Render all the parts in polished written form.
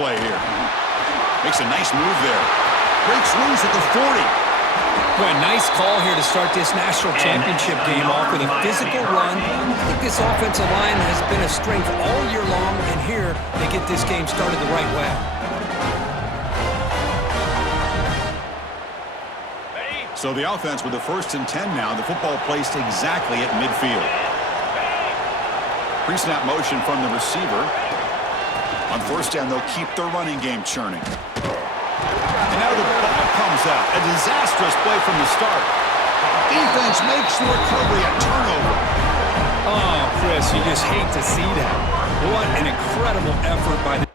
play here. Makes a nice move there. Breaks loose at the 40. Boy, nice call here to start this national championship game off with a physical run. I think this offensive line has been a strength all year long, and here they get this game started the right way. So the offense with the 1st and 10 now. The football placed exactly at midfield. Pre-snap motion from the receiver. On 1st down, they'll keep their running game churning. And now the ball comes out. A disastrous play from the start. Defense makes the recovery a turnover. Oh, Chris, you just hate to see that. What an incredible effort by the...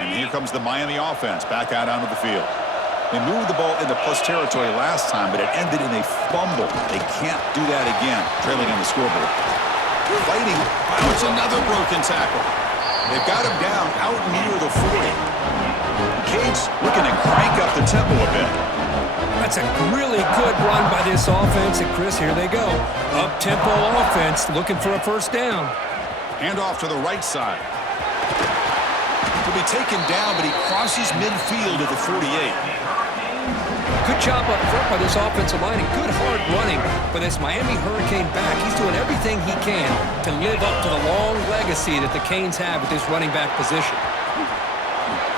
And here comes the Miami offense back out onto the field. They moved the ball into plus territory last time, but it ended in a fumble. They can't do that again, trailing on the scoreboard. Fighting. Wow, it's another broken tackle. They've got him down out near the 40. Cade's looking to crank up the tempo a bit. That's a really good run by this offense. And, Chris, here they go. Up-tempo offense looking for a 1st down. Hand off to the right side. He'll be taken down, but he crosses midfield at the 48. Good job up front by this offensive line and good hard running for this Miami Hurricane back. He's doing everything he can to live up to the long legacy that the Canes have with this running back position.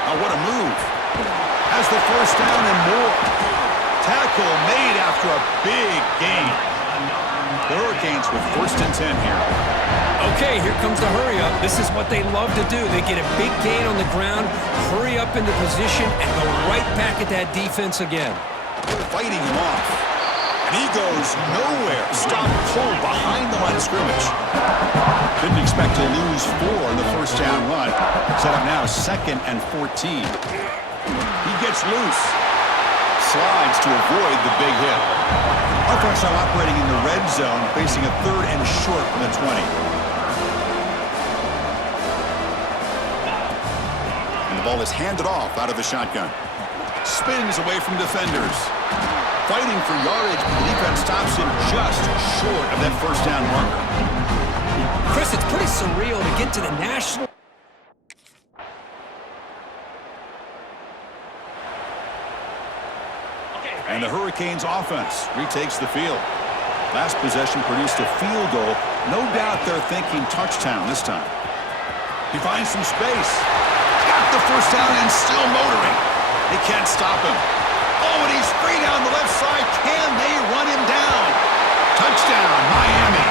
Oh, what a move. Has the 1st down and more. Tackle made after a big gain. The Hurricanes with 1st and 10 here. Okay, here comes the hurry up. This is what they love to do. They get a big gain on the ground, hurry up into position, and go right back at that defense again. Fighting him off. And he goes nowhere. Stop pulled behind the line of scrimmage. Didn't expect to lose 4 on the 1st down run. Set up now 2nd and 14. He gets loose. Slides to avoid the big hit. Offense now operating in the red zone, facing a 3rd and short from the 20. And the ball is handed off out of the shotgun. Spins away from defenders. Fighting for yardage, but the defense stops him just short of that 1st down marker. Chris, it's pretty surreal to get to the national... And the Hurricanes offense retakes the field. Last possession produced a field goal. No doubt they're thinking touchdown this time. He finds some space. Got the 1st down and still motoring. They can't stop him. Oh, and he's free down the left side. Can they run him down? Touchdown, Miami.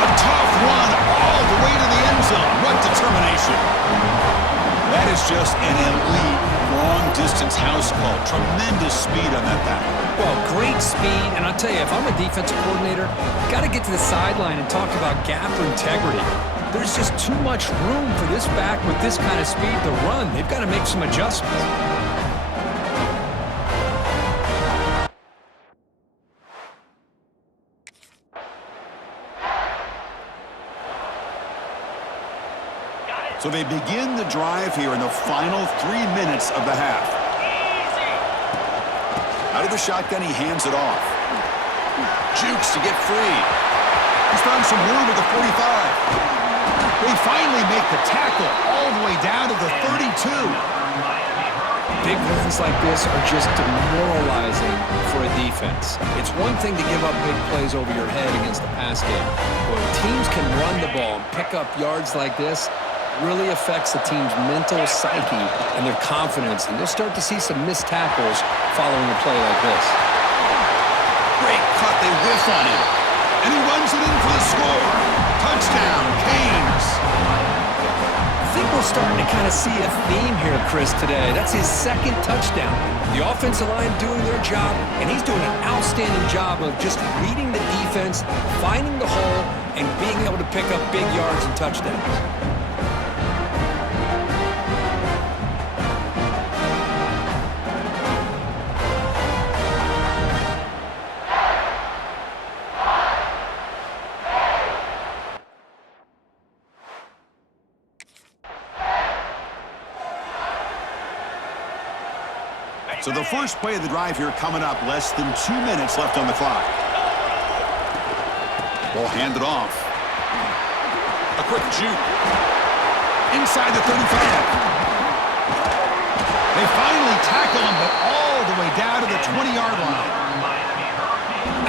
A tough run all the way to the end zone. What determination. That is just an elite long-distance house call. Tremendous speed on that back. Well, great speed, and I'll tell you, if I'm a defensive coordinator, got to get to the sideline and talk about gap integrity. There's just too much room for this back with this kind of speed to run. They've got to make some adjustments. So they begin the drive here in the final 3 minutes of the half. Out of the shotgun, he hands it off. Jukes to get free. He's found some room at the 45. They finally make the tackle all the way down to the 32. Big runs like this are just demoralizing for a defense. It's one thing to give up big plays over your head against the pass game. But when teams can run the ball and pick up yards like this, really affects the team's mental psyche and their confidence, and you'll start to see some missed tackles following a play like this. Great cut, they whiff on him, and he runs it in for the score. Touchdown, Canes. I think we're starting to kind of see a theme here, Chris, today. That's his 2nd touchdown. The offensive line doing their job, and he's doing an outstanding job of just reading the defense, finding the hole, and being able to pick up big yards and touchdowns. So the first play of the drive here coming up, less than 2 minutes left on the clock. Will hand it off. A quick juke. Inside the 35. They finally tackle him, but all the way down to the 20-yard line.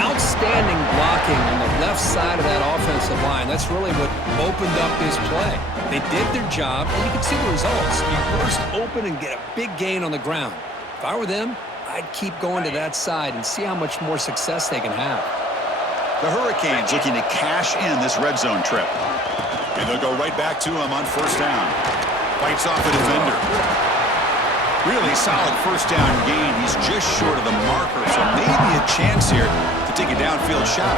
Outstanding blocking on the left side of that offensive line. That's really what opened up this play. They did their job, and you can see the results. You burst open and get a big gain on the ground. If I were them, I'd keep going to that side and see how much more success they can have. The Hurricanes looking to cash in this red zone trip. And they'll go right back to him on first down. Fights off the defender. Really solid first down gain. He's just short of the marker, so maybe a chance here to take a downfield shot.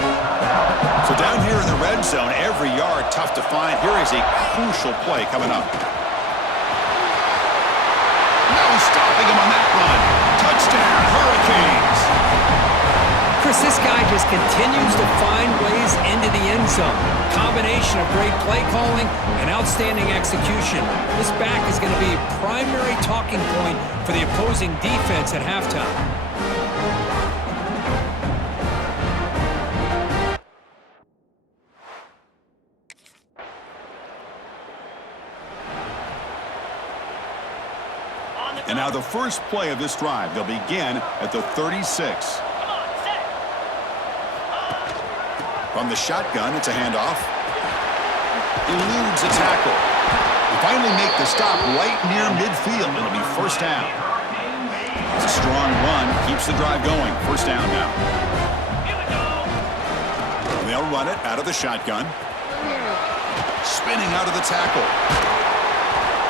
So down here in the red zone, every yard tough to find. Here is a crucial play coming up. No stopping him on that run. Touchdown, Hurricanes. Chris, this guy just continues to find ways into the end zone. Combination of great play calling and outstanding execution. This back is going to be a primary talking point for the opposing defense at halftime. And now the first play of this drive. They'll begin at the 36. From the shotgun, it's a handoff. Eludes a tackle. They finally make the stop right near midfield. It'll be first down. It's a strong run. Keeps the drive going. First down now. They'll run it out of the shotgun. Spinning out of the tackle.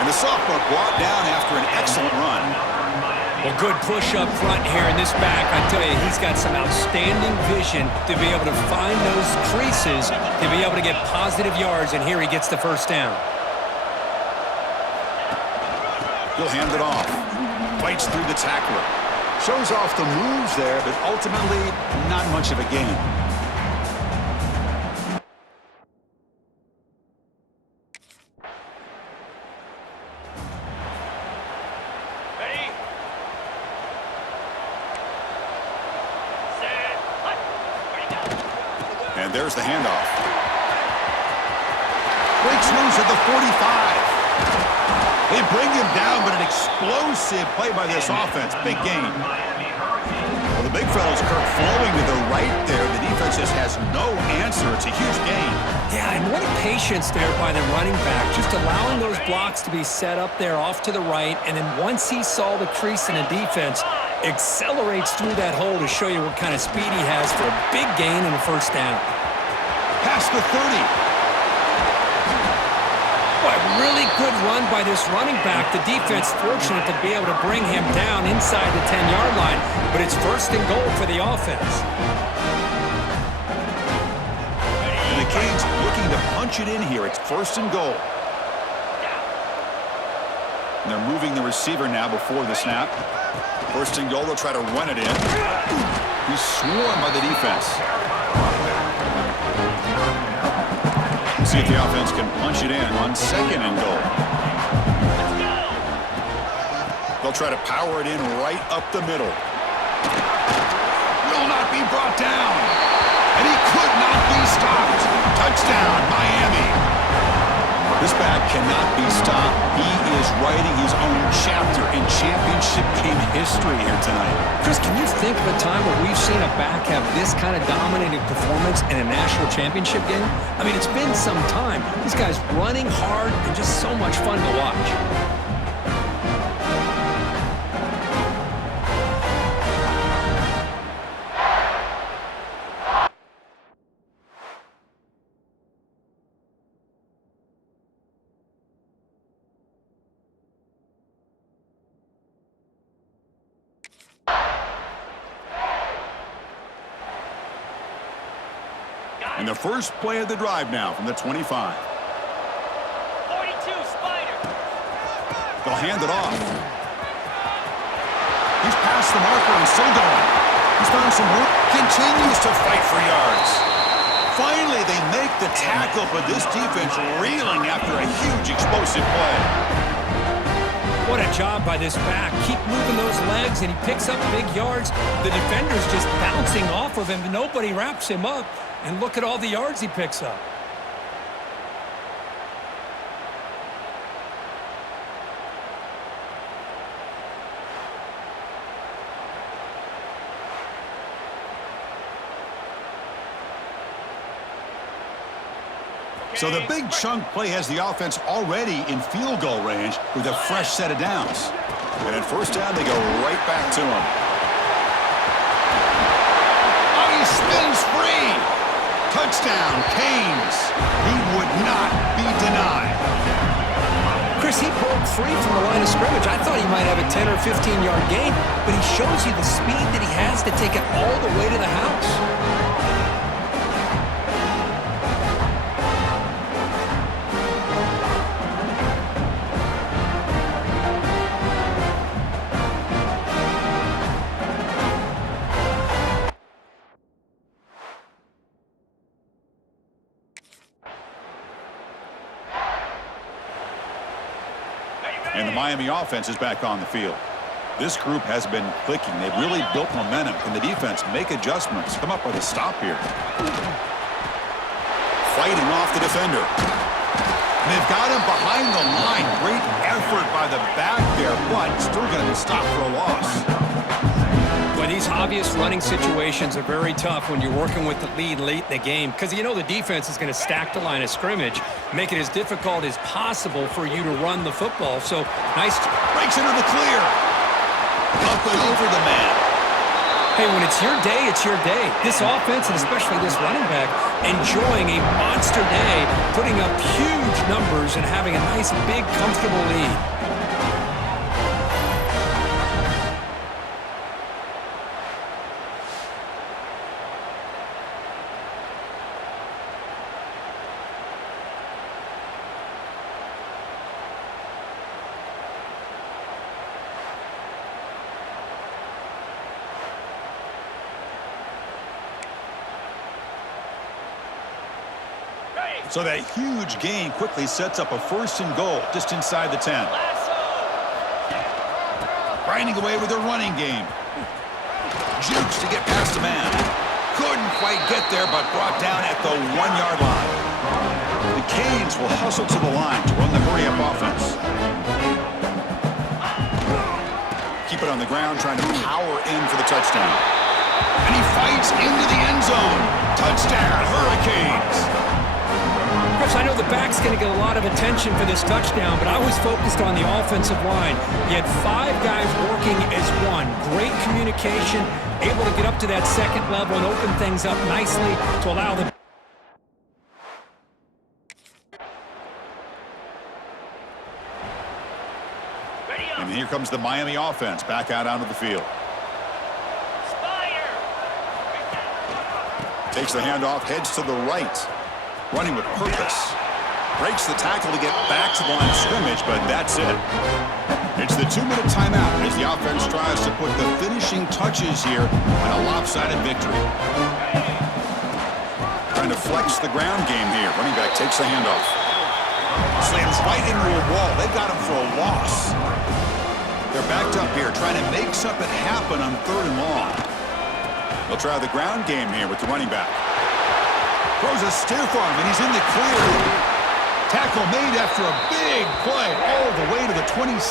And the sophomore brought down after an excellent run. Well, good push up front here in this back. I tell you, he's got some outstanding vision to be able to find those creases, to be able to get positive yards, and here he gets the first down. He'll hand it off. Fights through the tackler. Shows off the moves there, but ultimately not much of a gain. And there's the handoff. Breaks loose at the 45. They bring him down, but an explosive play by this offense. Big gain. Well, the big fellow's Kirk flowing to the right there. The defense just has no answer. It's a huge gain. Yeah, and what a patience there by the running back. Just allowing those blocks to be set up there off to the right. And then once he saw the crease in the defense, accelerates through that hole to show you what kind of speed he has for a big gain and a first down. Past the 30. Boy, really good run by this running back. The defense fortunate to be able to bring him down inside the 10-yard line, but it's first and goal for the offense. And the Canes looking to punch it in here. It's first and goal. And they're moving the receiver now before the snap. First and goal, they'll try to run it in. He's swarmed by the defense. See if the offense can punch it in on second and goal. They'll try to power it in right up the middle. Will not be brought down. And he could not be stopped. Touchdown, Miami. This back cannot be stopped. He is writing his own chapter in championship game history here tonight. Chris, can you think of a time where we've seen a back have this kind of dominating performance in a national championship game? I mean, it's been some time. This guy's running hard and just so much fun to watch. And the first play of the drive now from the 25. 42, Spider. They'll hand it off. He's past the marker and still going. He's found some room. Continues to fight for yards. Finally, they make the tackle, but this defense reeling after a huge explosive play. What a job by this back. Keep moving those legs, and he picks up big yards. The defender's just bouncing off of him. Nobody wraps him up. And look at all the yards he picks up. So the big chunk play has the offense already in field goal range with a fresh set of downs. And at first down, they go right back to him. Oh, he spins free. Touchdown, Canes. He would not be denied. Chris, he broke free from the line of scrimmage. I thought he might have a 10 or 15-yard gain, but he shows you the speed that he has to take it all the way to the house. And the Miami offense is back on the field. This group has been clicking. They've really built momentum. Can the defense make adjustments? Come up with a stop here. Fighting off the defender. And they've got him behind the line. Great effort by the back there, but still going to be stopped for a loss. Well, these obvious running situations are very tough when you're working with the lead late in the game because you know the defense is going to stack the line of scrimmage, make it as difficult as possible for you to run the football. So, nice. Breaks into the clear. Up and over the man. Hey, when it's your day, it's your day. This offense, and especially this running back, enjoying a monster day, putting up huge numbers and having a nice, big, comfortable lead. So that huge gain quickly sets up a 1st and goal just inside the 10. Grinding away with their running game. Jukes to get past the man. Couldn't quite get there, but brought down at the 1-yard line. The Canes will hustle to the line to run the hurry-up offense. Keep it on the ground, trying to power in for the touchdown. And he fights into the end zone. Touchdown, Hurricanes. I know the back's going to get a lot of attention for this touchdown, but I was focused on the offensive line. You had 5 guys working as one. Great communication, able to get up to that second level and open things up nicely to allow the... And here comes the Miami offense back out onto the field. Takes the handoff, heads to the right. Running with purpose. Breaks the tackle to get back to the line of scrimmage, but that's it. It's the 2-minute timeout as the offense tries to put the finishing touches here on a lopsided victory. Trying to flex the ground game here. Running back takes the handoff. Slams right into a wall. They got him for a loss. They're backed up here trying to make something happen on 3rd and long. They'll try the ground game here with the running back. Throws a stiff arm, and he's in the clear. Tackle made after a big play all the way to the 27.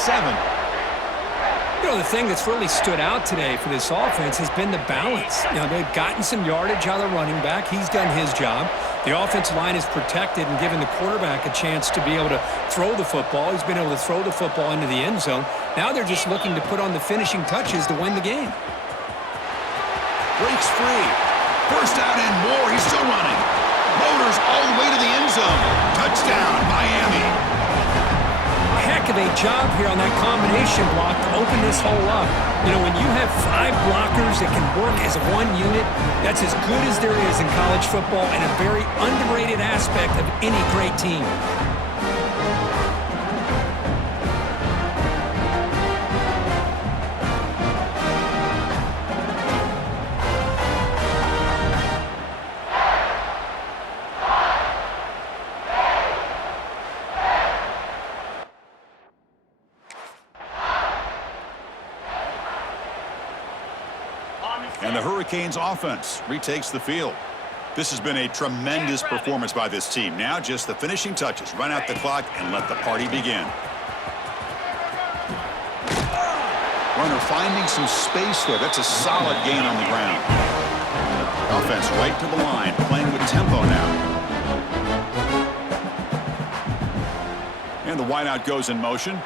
You know, the thing that's really stood out today for this offense has been the balance. You know, they've gotten some yardage out of the running back. He's done his job. The offensive line is protected and given the quarterback a chance to be able to throw the football. He's been able to throw the football into the end zone. Now they're just looking to put on the finishing touches to win the game. Breaks free. First down and more. He's still running. Motors all the way to the end zone. Touchdown, Miami. Heck of a job here on that combination block to open this hole up. You know, when you have 5 blockers that can work as one unit, that's as good as there is in college football and a very underrated aspect of any great team. And the Hurricanes offense retakes the field. This has been a tremendous performance by this team. Now just the finishing touches. Run out the clock and let the party begin. Runner finding some space there. That's a solid gain on the ground. Offense right to the line, playing with tempo now. And the wideout goes in motion.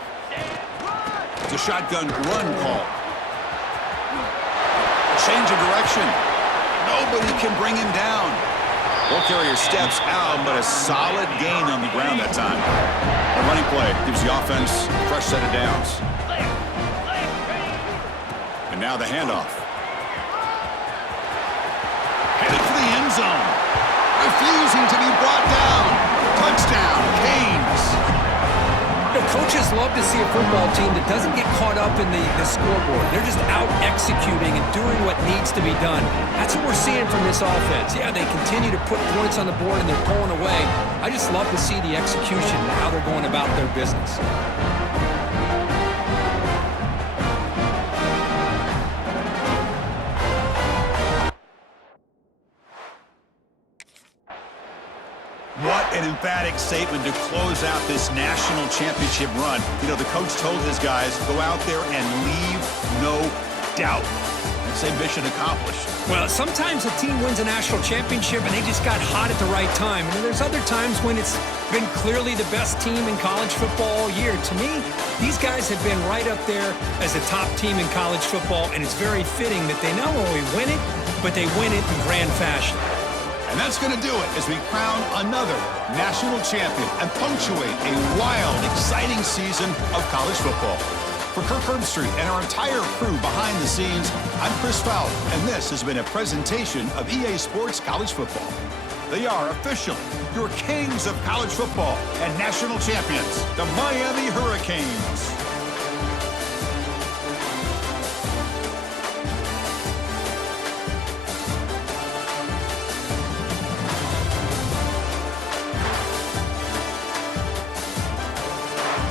It's a shotgun run call. Change of direction. Nobody can bring him down. Ball carrier steps out, but a solid gain on the ground that time. A running play gives the offense a fresh set of downs. And now the handoff. Headed for the end zone. Refusing to be brought down. Touchdown, Canes. The coaches love to see a football team that doesn't get caught up in the scoreboard. They're just out executing and doing what needs to be done. That's what we're seeing from this offense. Yeah, they continue to put points on the board and they're pulling away. I just love to see the execution and how they're going about their business. What an emphatic statement to close out this national championship run. You know, the coach told his guys, go out there and leave no doubt. That's a mission accomplished. Well, sometimes a team wins a national championship and they just got hot at the right time. And then there's other times when it's been clearly the best team in college football all year. To me, these guys have been right up there as a top team in college football, and it's very fitting that they not only win it, but they win it in grand fashion. And that's going to do it as we crown another national champion and punctuate a wild, exciting season of college football. For Kirk Herbstreit and our entire crew behind the scenes, I'm Chris Fowler, and this has been a presentation of EA Sports College Football. They are officially your kings of college football and national champions, the Miami Hurricanes.